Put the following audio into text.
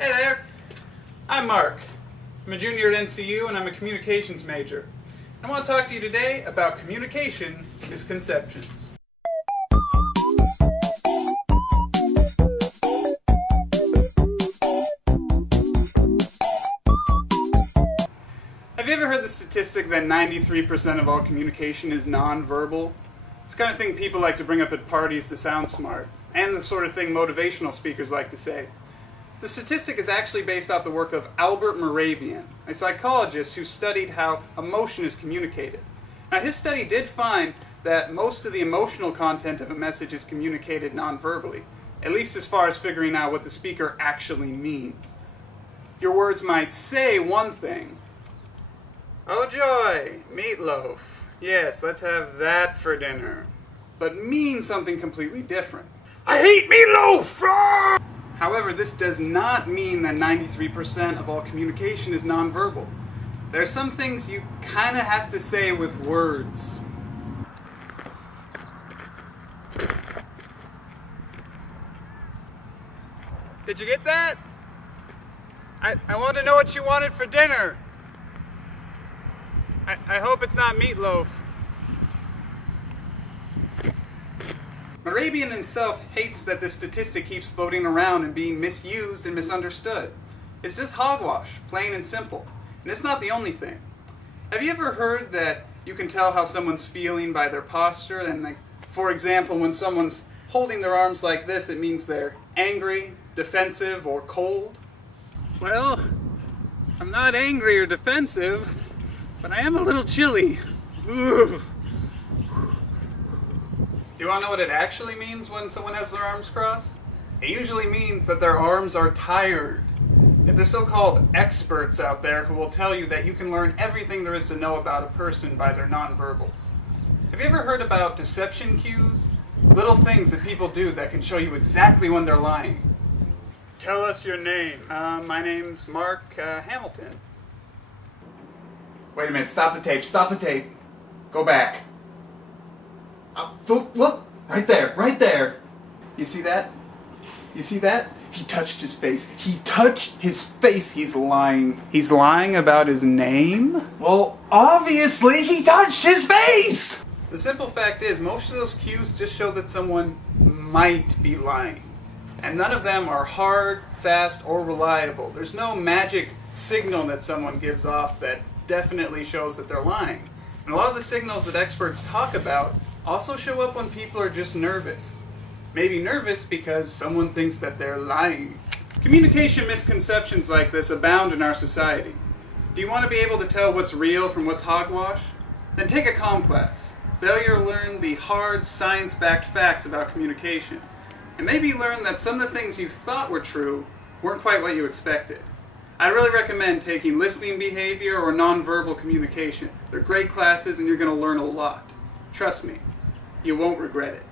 Hey there, I'm Mark. I'm a junior at NCU and I'm a communications major. I want to talk to you today about communication misconceptions. Have you ever heard the statistic that 93% of all communication is nonverbal? It's the kind of thing people like to bring up at parties to sound smart, and the sort of thing motivational speakers like to say. The statistic is actually based off the work of Albert Mehrabian, a psychologist who studied how emotion is communicated. Now, his study did find that most of the emotional content of a message is communicated non-verbally, at least as far as figuring out what the speaker actually means. Your words might say one thing. Oh joy, meatloaf. Yes, let's have that for dinner. But mean something completely different. I hate meatloaf! However, this does not mean that 93% of all communication is nonverbal. There are some things you kind of have to say with words. Did you get that? I want to know what you wanted for dinner. I hope it's not meatloaf. Mehrabian himself hates that this statistic keeps floating around and being misused and misunderstood. It's just hogwash, plain and simple. And it's not the only thing. Have you ever heard that you can tell how someone's feeling by their posture? And for example, when someone's holding their arms like this, it means they're angry, defensive, or cold? Well, I'm not angry or defensive, but I am a little chilly. Ooh. Do you want to know what it actually means when someone has their arms crossed? It usually means that their arms are tired. Yet there's so-called experts out there who will tell you that you can learn everything there is to know about a person by their nonverbals. Have you ever heard about deception cues? Little things that people do that can show you exactly when they're lying. Tell us your name. My name's Mark Hamilton. Wait a minute, stop the tape. Go back. Look, right there. You see that? He touched his face. He's lying. He's lying about his name? Well, obviously he touched his face! The simple fact is, most of those cues just show that someone might be lying. And none of them are hard, fast, or reliable. There's no magic signal that someone gives off that definitely shows that they're lying. And a lot of the signals that experts talk about also show up when people are just nervous. Maybe nervous because someone thinks that they're lying. Communication misconceptions like this abound in our society. Do you want to be able to tell what's real from what's hogwash? Then take a comm class. There you'll learn the hard, science-backed facts about communication. And maybe learn that some of the things you thought were true weren't quite what you expected. I really recommend taking listening behavior or nonverbal communication. They're great classes and you're going to learn a lot. Trust me, you won't regret it.